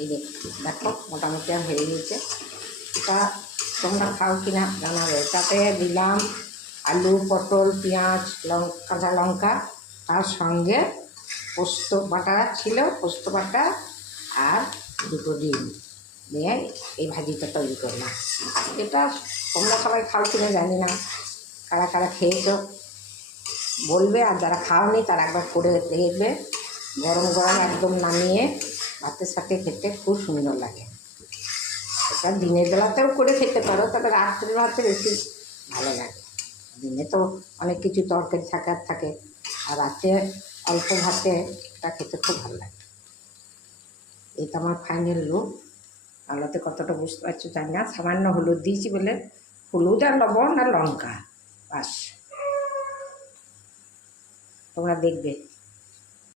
এই যে দেখো মোটামুটি হয়ে গেছে। এটা তোমরা খাও কিনা জানাবে। তাতে দিলাম আলু, পটল, পেঁয়াজ, কাঁচা লঙ্কা, তার সঙ্গে পোস্ত বাটা ছিল, পোস্ত বাটা আর দুটো ডিম দিয়ে এই ভাজিটা তৈরি করলাম। এটা তোমরা সবাই খাও কিনা জানি না, কারা কারা খেয়েছো বলবে, আর যারা খাওনি তারা একবার করে দেখবে। গরম গরম একদম নামিয়ে ভাতের সাথে খেতে খুব সুন্দর লাগে। এটা দিনের বেলাতেও করে খেতে পারো, তবে রাত্রে ভাতে বেশি ভালো লাগে। দিনে তো অনেক কিছু তরকারি থাকে, আর রাতে অল্প ভাতে এটা খেতে খুব ভালো লাগে। এটা আমার ফাইনাল লুক। আলোতে কতটা বুঝতে পারছো জানি না, সামান্য হলুদ দিয়েছি বলে, হলুদ আর লবণ আর লঙ্কা, বাস। তোমরা দেখবে।